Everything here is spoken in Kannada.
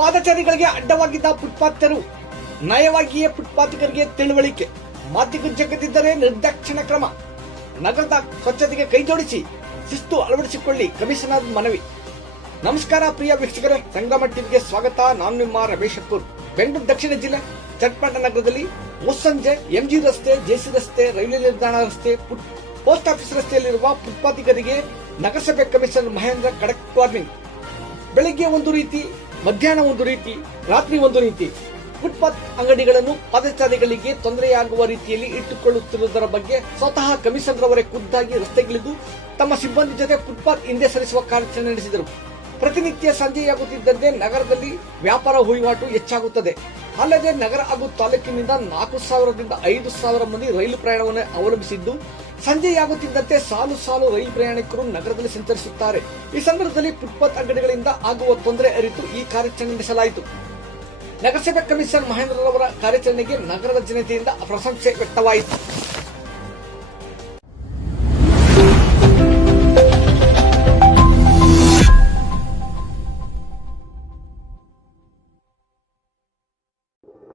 ಪಾದಚಾರಿಗಳಿಗೆ ಅಡ್ಡವಾಗಿದ್ದ ಫುಟ್ಪಾತ್ ತೆರವು, ನಯವಾಗಿಯೇ ಫುಟ್ಪಾತಿಗರಿಗೆ ತಿಳುವಳಿಕೆ, ಮಾತಿಗೂ ಜಗದಿದ್ದರೆ ನಿರ್ದಾಕ್ಷಿಣ್ಯ ಕ್ರಮ. ನಗರದ ಸ್ವಚ್ಛತೆಗೆ ಕೈಜೋಡಿಸಿ ಶಿಸ್ತು ಅಳವಡಿಸಿಕೊಳ್ಳಿ, ಕಮಿಷನರ್ ಮನವಿ. ನಮಸ್ಕಾರ ಪ್ರಿಯ ವೀಕ್ಷಕರೇ, ಸಂಗಮ ಟಿವಿಗೆ ಸ್ವಾಗತ. ನಾನು ನಿಮ್ಮ ರಮೇಶ್ ಅಪ್ಪೂರ್. ಬೆಂಗಳೂರು ದಕ್ಷಿಣ ಜಿಲ್ಲೆ ಚಟ್ಪಟ ನಗರದಲ್ಲಿ ಮುಸ್ಸಂಜೆ ಎಂಜಿ ರಸ್ತೆ, ಜೆಸಿ ರಸ್ತೆ, ರೈಲ್ವೆ ನಿಲ್ದಾಣ ರಸ್ತೆ, ಪೋಸ್ಟ್ ಆಫೀಸ್ ರಸ್ತೆಯಲ್ಲಿರುವ ಫುಟ್ಪಾತಿಗರಿಗೆ ನಗರಸಭೆ ಕಮಿಷನರ್ ಮಹೇಂದ್ರ ಖಡಕ್ ವಾರ್ನಿಂಗ್. ಬೆಳಗ್ಗೆ ಒಂದು ರೀತಿ, ಮಧ್ಯಾಹ್ನ ಒಂದು ರೀತಿ, ರಾತ್ರಿ ಒಂದು ರೀತಿ ಫುಟ್ಪಾತ್ ಅಂಗಡಿಗಳನ್ನು ಪಾದಚಾರಿಗಳಿಗೆ ತೊಂದರೆಯಾಗುವ ರೀತಿಯಲ್ಲಿ ಇಟ್ಟುಕೊಳ್ಳುತ್ತಿರುವುದರ ಬಗ್ಗೆ ಸ್ವತಃ ಕಮಿಷನರ್ ಅವರೇ ಖುದ್ದಾಗಿ ರಸ್ತೆಗಿಳಿದು ತಮ್ಮ ಸಿಬ್ಬಂದಿ ಜೊತೆ ಫುಟ್ಪಾತ್ ಹಿಂದೆ ಸರಿಸುವ ಕಾರ್ಯಾಚರಣೆ ನಡೆಸಿದರು. ಪ್ರತಿನಿತ್ಯ ಸಂಜೆಯಾಗುತ್ತಿದ್ದಂತೆ ನಗರದಲ್ಲಿ ವ್ಯಾಪಾರ ವಹಿವಾಟು ಹೆಚ್ಚಾಗುತ್ತದೆ. ಅಲ್ಲದೆ ನಗರ ಹಾಗೂ ತಾಲೂಕಿನಿಂದ 4,000ರಿಂದ 5,000 ಮಂದಿ ರೈಲು ಪ್ರಯಾಣವನ್ನು ಅವಲಂಬಿಸಿದ್ದು, ಸಂಜೆಯಾಗುತ್ತಿದ್ದಂತೆ ಸಾಲು ಸಾಲು ರೈಲು ಪ್ರಯಾಣಿಕರು ನಗರದಲ್ಲಿ ಸಂಚರಿಸುತ್ತಾರೆ. ಈ ಸಂದರ್ಭದಲ್ಲಿ ಫುಟ್ಪಾತ್ ಅಂಗಡಿಗಳಿಂದ ಆಗುವ ತೊಂದರೆ ಅರಿತು ಈ ಕಾರ್ಯಾಚರಣೆ ನಡೆಸಲಾಯಿತು. ನಗರಸಭೆ ಕಮಿಷನರ್ ಮಹೇಂದ್ರರವರ ಕಾರ್ಯಾಚರಣೆಗೆ ನಗರದ ಜನತೆಯಿಂದ ಪ್ರಶಂಸೆ ವ್ಯಕ್ತವಾಯಿತು.